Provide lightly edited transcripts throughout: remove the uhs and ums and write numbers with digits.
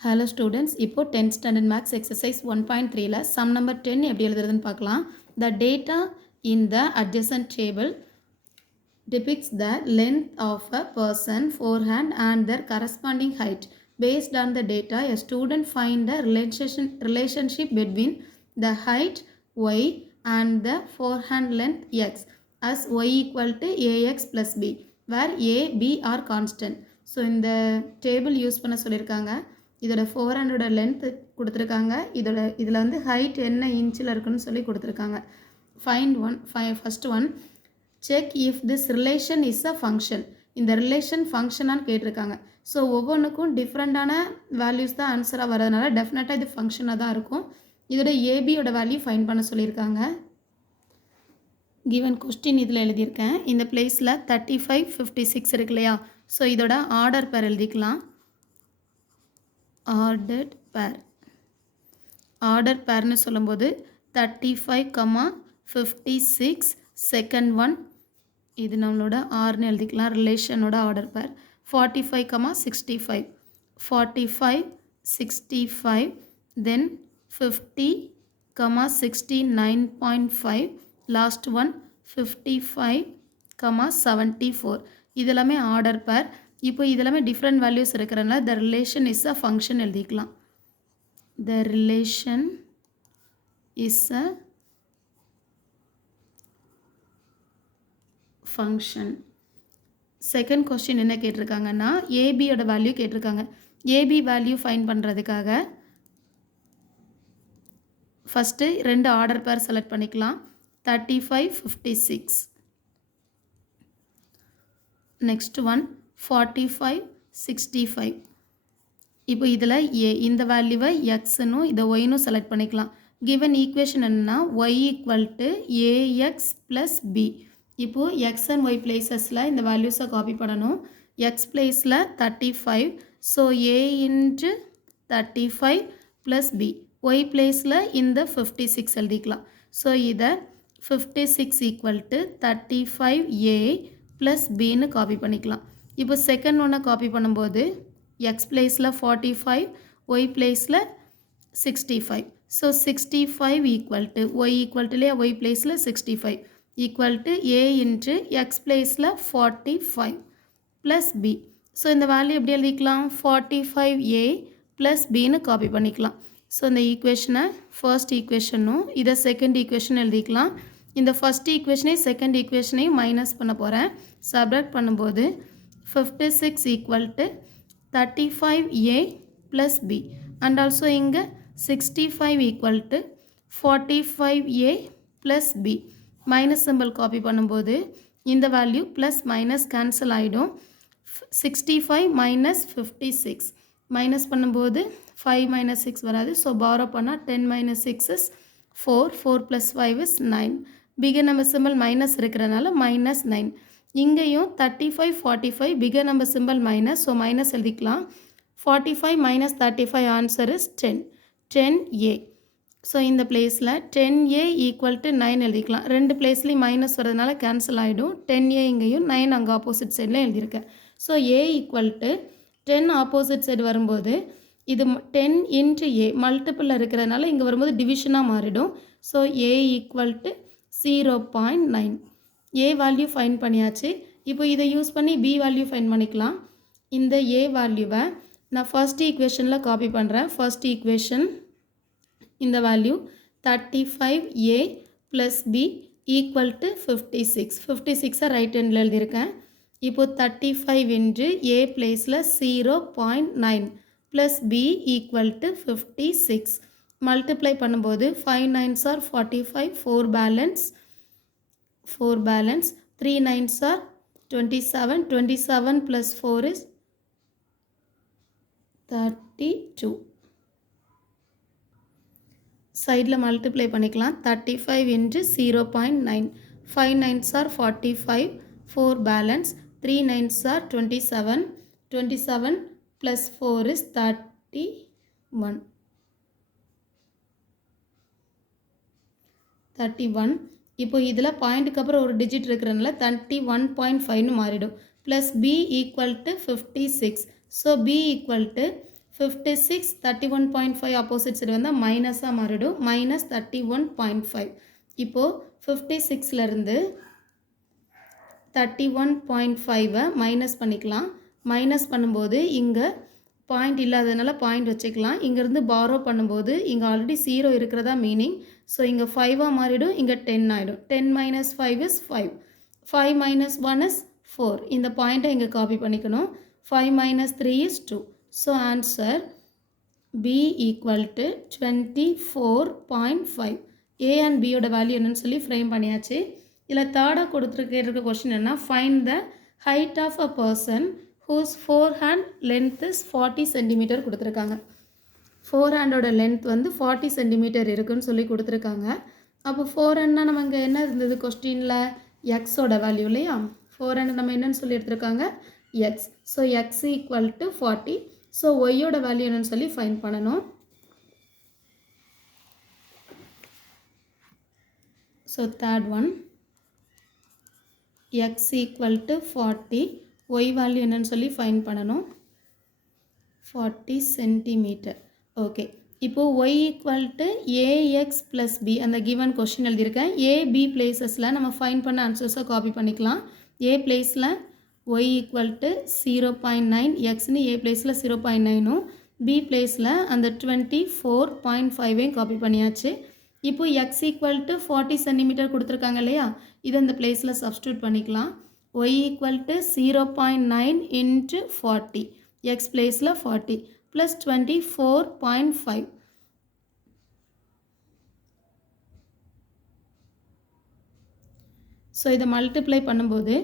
Hello students, இப்போ 10th standard maths exercise 1.3ல sum number 10 எப்படி எழுதுறதுன்னு பார்க்கலாம். The data in the adjacent table depicts the length of a person, forehand and their corresponding height. Based on the data, a student find the relationship between the height y and the forehand length x as y equal to ax plus b, where a, b are constant. So இந்த table use பண்ண சொல்லியிருக்காங்க. இதோட ஃபோர்ஹேண்டோட length கொடுத்துருக்காங்க. இதில் வந்து height என்ன இன்ச்சில் இருக்குன்னு சொல்லி கொடுத்துருக்காங்க. First one check if this relation is a function. இந்த ரிலேஷன் ஃபங்க்ஷனான்னு கேட்டிருக்காங்க. ஸோ ஒவ்வொன்றுக்கும் டிஃப்ரெண்ட்டான வேல்யூஸ் தான் ஆன்சராக வரதுனால டெஃபினட்டாக இது ஃபங்க்ஷனாக தான் இருக்கும். இதோட ஏபியோட வேல்யூ ஃபைண்ட் பண்ண சொல்லியிருக்காங்க. கிவன் கொஸ்டின் இதில் எழுதியிருக்கேன். இந்த பிளேஸில் 35, 56 இருக்கு இல்லையா? ஸோ இதோட ஆர்டர் பேர் எழுதிக்கலாம். ஆர்டர் பேர்னு சொல்லும்போது 35, 56 செகண்ட் ஒன், இது நம்மளோட ஆர்னு எழுதிக்கலாம். ரிலேஷனோட ஆர்டர் பேர் 45, 65, 45, 65, தென் 50, 69.5, லாஸ்ட் ஒன் 55, 74. இதெல்லாமே ஆர்டர் பேர். இப்போ இதெல்லாமே டிஃப்ரெண்ட் வேல்யூஸ் இருக்கிறனால the relation is a function எழுதிக்கலாம். The relation is a function. Second question என்ன கேட்டிருக்காங்கன்னா ஏபியோட வேல்யூ கேட்டிருக்காங்க. ஏபி வேல்யூ ஃபைண்ட் பண்ணுறதுக்காக ஃபஸ்ட்டு ரெண்டு ஆர்டர் பேர் செலக்ட் பண்ணிக்கலாம். 35, 56. Next one 45, 65. இப்போ இதில் இந்த வேல்யூவை எக்ஸ்னும் இதை ஒய்னும் செலக்ட் பண்ணிக்கலாம். கிவன் ஈக்குவேஷன் என்னென்னா y equal to a x plus b. இப்போது எக்ஸ் அண்ட் ஒய் பிளேசஸில் இந்த வேல்யூஸை காப்பி பண்ணணும். எக்ஸ் பிளேஸில் 35, so A into 35 plus B. Y பிளேஸில் இந்த 56 எழுதிக்கலாம். ஸோ இதை 56 ஈக்குவல் டு 35a ப்ளஸ் பின்னு காப்பி பண்ணிக்கலாம். இப்போ செகண்ட் ஒன்றை காப்பி பண்ணும்போது எக்ஸ் பிளேஸில் 45, ஒய் பிளேஸில் 65. So 65 equal to Y equal to இல்லையா, ஒய் பிளேஸில் 65 equal to A into X பிளேஸில் 45 ப்ளஸ் பி. ஸோ இந்த வேல்யூ எப்படி எழுதிக்கலாம்? 45a ப்ளஸ் பின்னு காப்பி பண்ணிக்கலாம். ஸோ இந்த ஈக்குவேஷனை ஃபர்ஸ்ட் ஈக்குவேஷனும் இதை செகண்ட் ஈக்குவேஷன் எழுதிக்கலாம். இந்த ஃபஸ்ட் ஈக்குவேஷனையும் செகண்ட் ஈக்குவேஷனையும் மைனஸ் பண்ண போகிறேன். சப்ராக்ட் பண்ணும்போது 56 equal to 35a plus B and also இங்கே 65 equal to 45a plus B. Minus simple copy பண்ணும்போது இந்த வேல்யூ ப்ளஸ் மைனஸ் கேன்சல் ஆகிடும். 65 மைனஸ் 56 மைனஸ் பண்ணும்போது 5 மைனஸ் 6 வராது. ஸோ பாரோ பண்ணால் 10 minus 6 is 4, 4 plus 5 is 9. Figure number simple minus இருக்கிறனால minus 9. இங்கேயும் 35, 45 figure number simple minus, so minus எழுதிக்கலாம். 45 minus 35 answer is 10, 10a. So இந்த பிளேஸில் 10a ஈக்குவல் டு 9 எழுதிக்கலாம். ரெண்டு பிளேஸ்லேயும் மைனஸ் வரதுனால கேன்சல் ஆகிடும். 10a இங்கேயும் 9 அங்கே ஆப்போசிட் சைடில் எழுதியிருக்கேன். So a equal to 10 opposite side வரும்போது இது 10 இன்ட்டு a மல்டிப்பிளில் இருக்கிறதுனால இங்கே வரும்போது டிவிஷனாக மாறிடும். So a equal to 0.9. a value find பண்ணியாச்சு. இப்போ இதை யூஸ் பண்ணி b வேல்யூ ஃபைண்ட் பண்ணிக்கலாம். இந்த a வேல்யூவை நான் ஃபர்ஸ்ட் ஈக்குவேஷனில் காப்பி பண்ணுறேன். ஃபர்ஸ்ட் ஈக்குவேஷன் இந்த value 35a plus b equal to 56. 56 right handle எழுதியிருக்கேன். இப்போது 35 இன்ட்டு a பிளேஸில் 0.9 plus b equal to 56. Multiply பண்ணும்போது 5 9s are 45, 4 balance, 3 9s are 27, 27 plus 4 is 32. சைடில் மல்டிப்ளை பண்ணிக்கலாம். 35 into 0.9, 5 9s are 45, 4 balance, 3 9s are 27, 27 plus 4 is 31. 31. இப்போ இதில் பாயிண்ட்டுக்கு அப்புறம் ஒரு டிஜிட் இருக்கிறதுனால 31.5ன்னு மாறிடும். Plus B equal to 56. So B equal to 56 31.5 opposite side வந்தால் மைனஸாக மாறிடும் மைனஸ் 31.5 இப்போது 56லேருந்து 31.5 மைனஸ் பண்ணிக்கலாம் மைனஸ் பண்ணும்போது இங்கே பாயிண்ட் இல்லாததுனால பாயிண்ட் வச்சுக்கலாம் இங்கேருந்து பாரோ பண்ணும்போது இங்கே ஆல்ரெடி 0 இருக்கிறதா மீனிங் ஸோ இங்கே 5ஆக மாறிடும் இங்கே 10 ஆகிடும் 10 minus 5 is 5 5 minus 1 is 4 இந்த பாயிண்ட்டை இங்கே காப்பி பண்ணிக்கணும் 5 minus 3 is 2 so answer B equal to 24.5 A and B யோட வேல்யூ என்னன்னு சொல்லி ஃப்ரேம் பண்ணியாச்சு இதில் தேர்டாக கொடுத்துருக்க கொஸ்டின் என்ன find the height of a person whose forehand length is 40 centimeter கொடுத்துருக்காங்க ஃபோர்ஹேண்டோட லென்த் வந்து 40 சென்டிமீட்டர் இருக்குன்னு சொல்லி கொடுத்துருக்காங்க அப்போ ஃபோர்ஹேண்ட்னா நம்ம இங்கே என்ன இருந்தது கொஸ்டினில் எக்ஸோட வேல்யூ இல்லையா ஃபோர்ஹேண்ட் நம்ம என்னன்னு சொல்லி எடுத்துருக்காங்க X so X equal to 40 so ஒய்யோட வேல்யூ என்னன்னு சொல்லி ஃபைண்ட் பண்ணணும் so third one X equal to 40 y value என்னன்னு சொல்லி ஃபைண்ட் பண்ணணும் 40 சென்டிமீட்டர் ஓகே இப்போது y equal to ax plus B அந்த கிவன் கொஸ்டின் எழுதியிருக்கேன் a b பிளேசஸில் நம்ம ஃபைண்ட் பண்ண ஆன்சர்ஸை காப்பி பண்ணிக்கலாம் a பிளேஸில் y ஈக்குவல் டு 0.9 எக்ஸ்னு a பிளேஸில் 0.9ம் b பிளேஸில் அந்த 24.5ஐயும் காப்பி பண்ணியாச்சு இப்போது x ஈக்குவல் டு 40 சென்டிமீட்டர் கொடுத்துருக்காங்க இல்லையா இதை இந்த பிளேஸில் சப்ஸ்டியூட் பண்ணிக்கலாம் y equal to 0.9 into 40 x place la 40 plus 24.5 so இதை மல்டிப்ளை பண்ணும்போது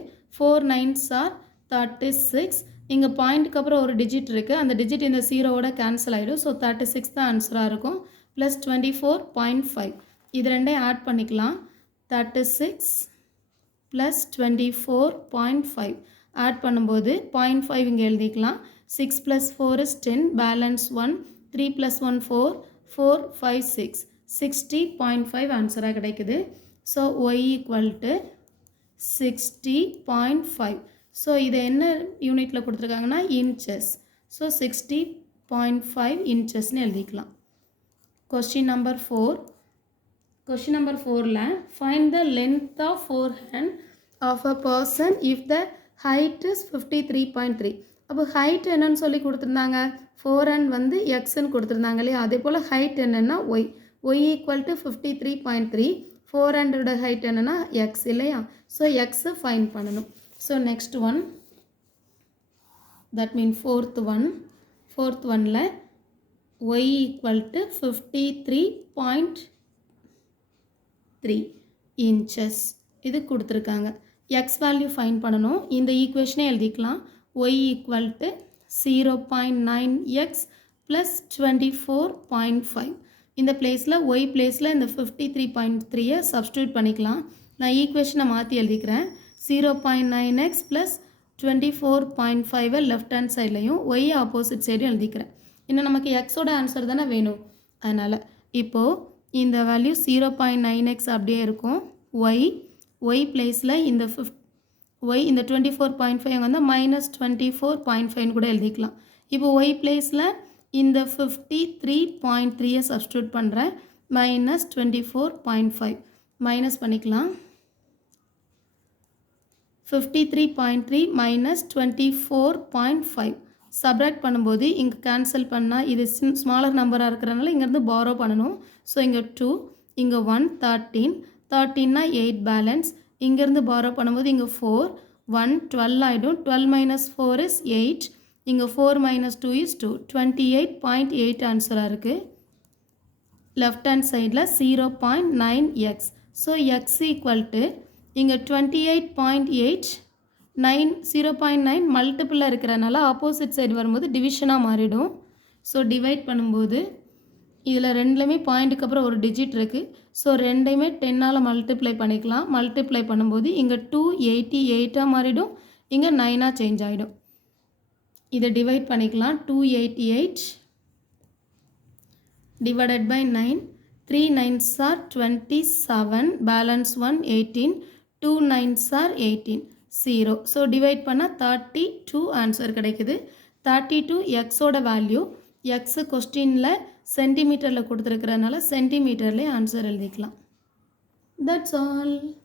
4 9s are 36 இங்கே பாயிண்ட்டுக்கு அப்புறம் ஒரு டிஜிட் இருக்குது அந்த டிஜிட் இந்த 0வோட கேன்சல் ஆகிடும் ஸோ 36 தான் ஆன்சராக இருக்கும் ப்ளஸ் 24.5 இது ரெண்டையும் ஆட் பண்ணிக்கலாம் 36 plus 24.5 add பண்ணும்போது 0.5 இங்கே எழுதிக்கலாம் 6 plus 4 is 10 balance 1 3 plus 1 4 4 5 6 60.5 ஆன்சராக கிடைக்குது so y equal to 60.5 so இது என்ன யூனிட்டில் கொடுத்துருக்காங்கன்னா inches ஸோ 60.5 inchesன்னு எழுதிக்கலாம் question number 4 Question number 4 la find the length of forehand of a person if the height is 53.3 அப்போ height என்னன்னு சொல்லி கொடுத்துருந்தாங்க forehand வந்து xன்னு கொடுத்துருந்தாங்க இல்லையா அதே போல் height என்னன்னா y equal to 53.3 forehandோட height என்னன்னா x இல்லையா ஸோ x ஃபைண்ட் பண்ணணும் so next one that mean fourth one la y equal to 53.3 inches இது கொடுத்துருக்காங்க x வேல்யூ ஃபைண்ட் பண்ணணும் இந்த ஈக்குவேஷனே எழுதிக்கலாம் y equal to 0.9x plus 24.5 இந்த பிளேஸில் y பிளேஸில் இந்த 53.3ஐ சப்ஸ்டியூட் பண்ணிக்கலாம் நான் ஈக்குவேஷனை மாற்றி எழுதிக்கிறேன் 0.9x plus 24.5 லெஃப்ட் ஹேண்ட் சைட்லையும் y ஆப்போசிட் சைடும் எழுதிக்கிறேன் இன்னும் நமக்கு எக்ஸோட ஆன்சர் தானே வேணும் அதனால் இப்போது இந்த வேல்யூ 0.9x அப்படியே இருக்கும் y பிளேஸில் இந்த இந்த 24.5 வந்து மைனஸ் 24.5 கூட எழுதிக்கலாம் இப்போ y பிளேஸில் இந்த 53.3ஐ சப்ஸ்டியூட் பண்ணுறேன் மைனஸ் 24.5 மைனஸ் பண்ணிக்கலாம் 53.3 மைனஸ் 24.5 சப்ராக்ட் பண்ணும்போது இங்கே கேன்சல் பண்ணால் இது ஸ்மாலர் நம்பராக இருக்கிறனால இங்கேருந்து பாரோ பண்ணணும் ஸோ இங்கே 2 இங்கே 1 13னா 8 பேலன்ஸ் இங்கேருந்து பாரோ பண்ணும்போது இங்கே 4 1 12 ஆகிடும் 12 minus 4 is 8 இங்கே 4 minus 2 is 2 28.8 ஆன்சராக இருக்குது லெஃப்ட் ஹேண்ட் சைடில் 0.9x so x equal to இங்கே 28.8 0.9 மல்டிப்பிளாக இருக்கிறனால ஆப்போசிட் சைடு வரும்போது டிவிஷனாக மாறிடும் ஸோ டிவைட் பண்ணும்போது இதில் ரெண்டுலேயுமே பாயிண்ட்டுக்கு அப்புறம் ஒரு டிஜிட் இருக்குது ஸோ ரெண்டையுமே 10ஆல் மல்டிப்ளை பண்ணிக்கலாம் மல்டிப்ளை பண்ணும்போது இங்கே 288ஆக மாறிடும் இங்கே 9ஆக சேஞ்ச் ஆகிடும் இதை டிவைட் பண்ணிக்கலாம் 288 divided by 9 3 9s are 27 balance 1 18 2 9s are 18 0 so divide பண்ணால் 32 ஆன்சர் கிடைக்குது 32 எக்ஸோட வேல்யூ எக்ஸு கொஸ்டினில் சென்டிமீட்டரில் கொடுத்துருக்கிறனால சென்டிமீட்டர்லேயே ஆன்சர் எழுதிக்கலாம். That's all.